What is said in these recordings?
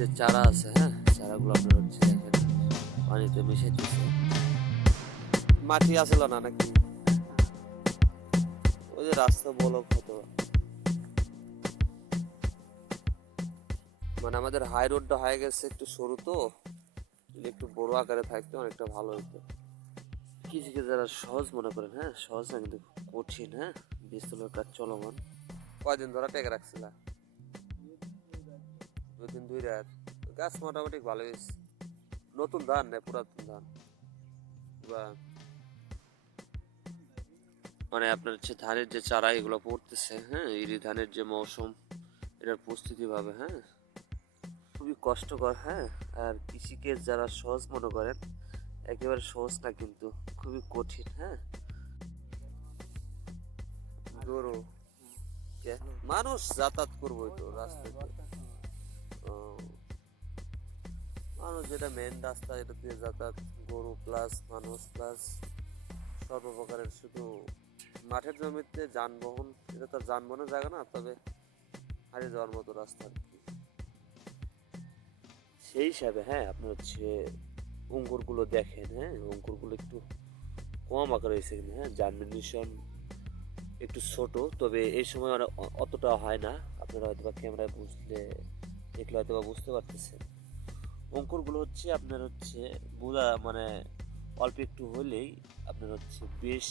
যে চারা আছে, হ্যাঁ, চারাগুলো আপনার হচ্ছে দেখেন পানিতে মিশাইতেছে। মাটি আসলো না নাকি? ওই যে রাস্তা বলক হতো, মানে আমাদের হাই রোডটা হয়ে গেছে একটু সরু, তো যদি একটু বড় আকারে থাকতো অনেকটা ভালো হতো। কৃষিকে যারা সহজ মনে করেন, হ্যাঁ, সহজ না কিন্তু কঠিন। হ্যাঁ, বীজতলার কাজ চলমান। কয়দিন ধরে টেকে রাখছিল? 2 দিন 2 রাত। গাছ মোটামুটি ভালো হয়েছে। নতুন ধান না পুরাতন ধান? বা মানে আপনার হচ্ছে ধানের যে চারা এগুলো পড়তেছে, হ্যাঁ, ইরি ধানের যে মৌসুম, এটার প্রস্তুতি ভাবে, হ্যাঁ, খুবই কষ্টকর। হ্যাঁ, আর কৃষিকে যারা সহজ মনে করেন, একেবারে সহজ না কিন্তু খুবই কঠিন। হ্যাঁ, গরু কে? মানুষ যাতায়াত করবো তো রাস্তাতে। ও, মানুষ যেটা মেন রাস্তা, এটা দিয়ে যাতায়াত, গরু প্লাস মানুষ প্লাস সর্বপ্রকারের, শুধু মাঠের জমিতে যানবাহন, এটা তো যানবাহনের জায়গা না, তবে হারিয়ে যাওয়ার মতো রাস্তা আর কি। সেই হিসাবে হ্যাঁ, আপনার হচ্ছে অঙ্কুরগুলো দেখেন, হ্যাঁ, অঙ্কুরগুলো একটু কম আকারে হয়েছে কিন্তু, হ্যাঁ, জার্মিনেশন একটু ছোট, তবে এই সময় অতটা হয় না। আপনারা হয়তো বা ক্যামেরায় দেখলে হয়তো বা বুঝতে পারতেছেন। অঙ্কুরগুলো হচ্ছে আপনার হচ্ছে বোঝা, মানে অল্প একটু হলেই আপনার হচ্ছে বেশ,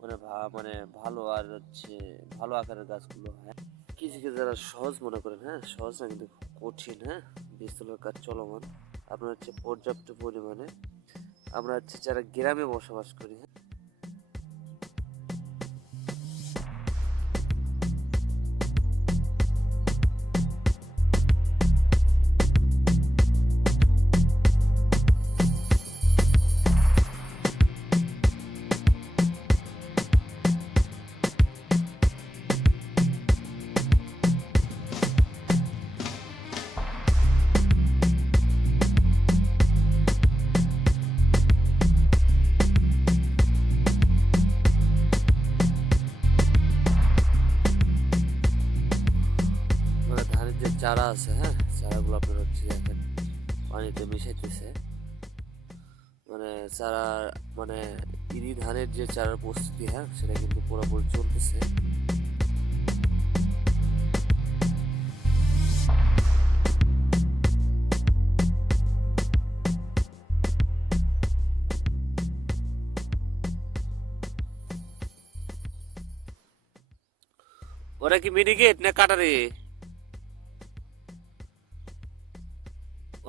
মানে মানে ভালো, আর হচ্ছে ভালো আকারের গাছগুলো হয়। কৃষিকে যারা সহজ মনে করেন, হ্যাঁ, সহজ না কিন্তু কঠিন। হ্যাঁ, বীজতলার কাজ চলমান। আপনার হচ্ছে পর্যাপ্ত পরিমাণে আমরা হচ্ছে যারা গ্রামে বসবাস করি, হ্যাঁ, মানে ধানের যে চারা আছে, হ্যাঁ, চারাগুলো আপনার হচ্ছে দেখেন পানিতে মিশাইতেছে। মানে চারা, মানে ইরি ধানের যে চারার প্রস্তুতি, হ্যাঁ, সেটা কিন্তু পুরোপুরি চলতেছে। ওরা কি মিনিকেট না কাটারি?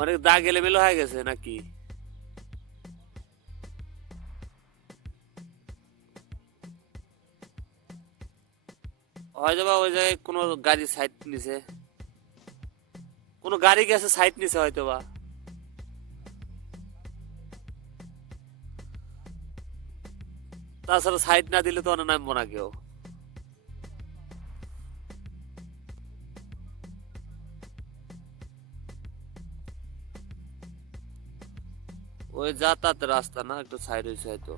অনেক দাগ এলোমেলো হয়ে গেছে নাকি? হয়তো বা ওই জায়গায় কোনো গাড়ি সাইড নিছে, কোনো গাড়ি গেছে সাইড নিছে হয়তো বা। তাছাড়া সাইড না দিলে তো অনেক নামবো না কেউ। ওই যাতায়াতের রাস্তা না, একটু সাইড হয়েছে হয়তো।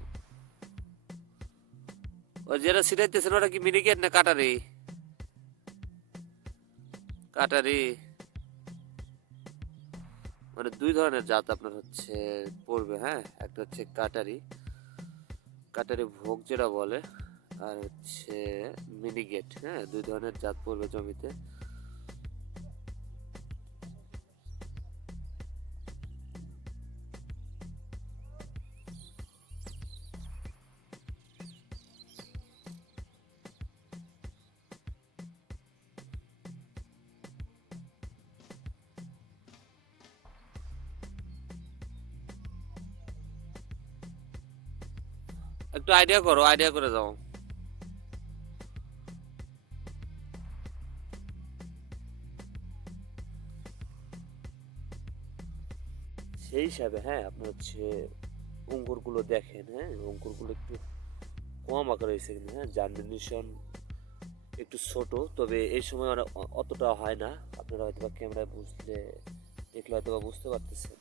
ওই যেটা ছিটাইতেছেন ওটা কি মিনিকেট না কাটারি? কাটারি। মানে 2 ধরনের জাত আপনার হচ্ছে পড়বে, হ্যাঁ, একটা হচ্ছে কাটারি, কাটারি ভোগ যেটা বলে, আর হচ্ছে মিনিগেট। হ্যাঁ, 2 ধরনের জাত পড়বে জমিতে। একটু আইডিয়া করো, আইডিয়া করে যাও। সেই হিসাবে হ্যাঁ, আপনার হচ্ছে অঙ্কুরগুলো দেখেন, হ্যাঁ, অঙ্কুরগুলো একটু কম আকারে হয়েছে কিন্তু, হ্যাঁ, জার্মিনেশন একটু ছোট, তবে এই সময় অতটা হয় না। আপনারা হয়তো বা ক্যামেরায় দেখলে হয়তো বা বুঝতে পারতেছেন।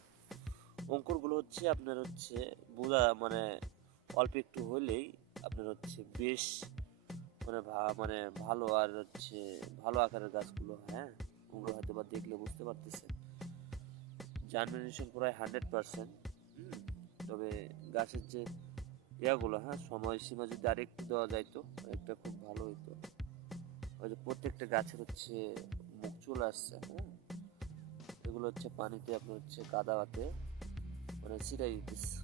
অঙ্কুরগুলো হচ্ছে আপনার হচ্ছে বোঝা, মানে অল্প একটু হলেই আপনার হচ্ছে বেশ, মানে মানে ভালো, আর হচ্ছে ভালো আকারের গাছগুলো। হ্যাঁ, ওগুলো হয়তো বা দেখলে বুঝতে পারতেছেন। জার্মিনেশন প্রায় 100%। তবে গাছের যে ইয়াগুলো, হ্যাঁ, সময়সীমা যদি আরেকটু দেওয়া যাইতো একটা খুব ভালো হইতো। ওই যে প্রত্যেকটা গাছের হচ্ছে মুখ চলে আসছে, হ্যাঁ, এগুলো হচ্ছে পানিতে আপনার হচ্ছে কাদাতে মানে ছিটাই দিতেছে।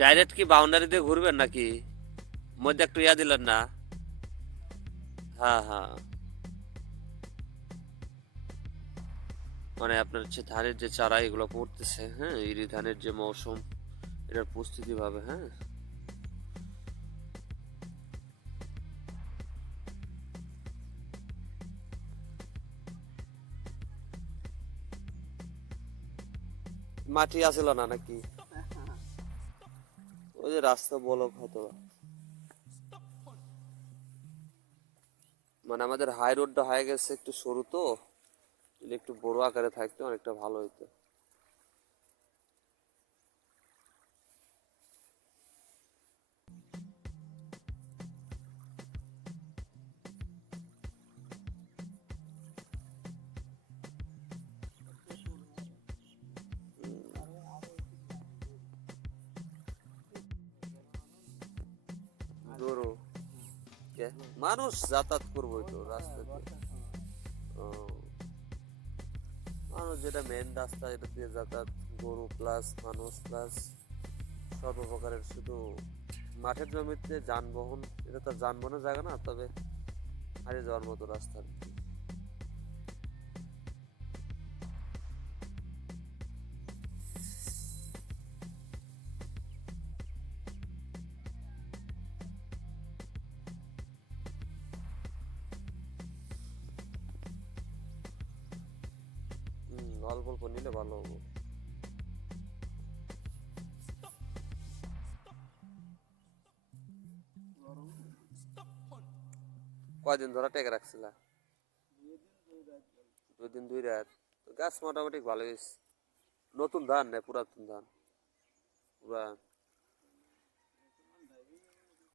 ডাইরেক্ট কি বাউন্ডারি দিয়ে ঘুরবেন নাকি? মধ্যে একটু ইয়া দিলেন না? হ্যাঁ হ্যাঁ, মানে আপনার হচ্ছে ধানের যে চারা এগুলো পড়তেছে, হ্যাঁ, ইরি ধানের যে মৌসুম, এটার প্রস্তুতি ভাবে, হ্যাঁ। মাটি আসিল না নাকি? ওই যে রাস্তা বলক হয়তো, মানে আমাদের হাই রোডটা হয়ে গেছে একটু সরু তো, যদি একটু বড় আকারে থাকতো অনেকটা ভালো হইতো। গরু কে? মানুষ যাতায়াত করবোই তো রাস্তা দিয়ে। ও, মানুষ যেটা মেন রাস্তা এটা দিয়ে যাতায়াত, গরু প্লাস মানুষ প্লাস সর্বপ্রকারের, শুধু মাঠের জমিতে যানবাহন, এটা তো আর যানবাহনের জায়গা না, তবে হারিয়ে যাওয়ার মতো রাস্তা আর কি। অল্প অল্প নিলে ভালো হবো। কয়দিন ধরে টেকে রাখছিলা? 2 দিন 2 রাত? তো গাছ মোটামুটি ভালো হয়েছে। নতুন ধান না পুরাতন ধান? পুরা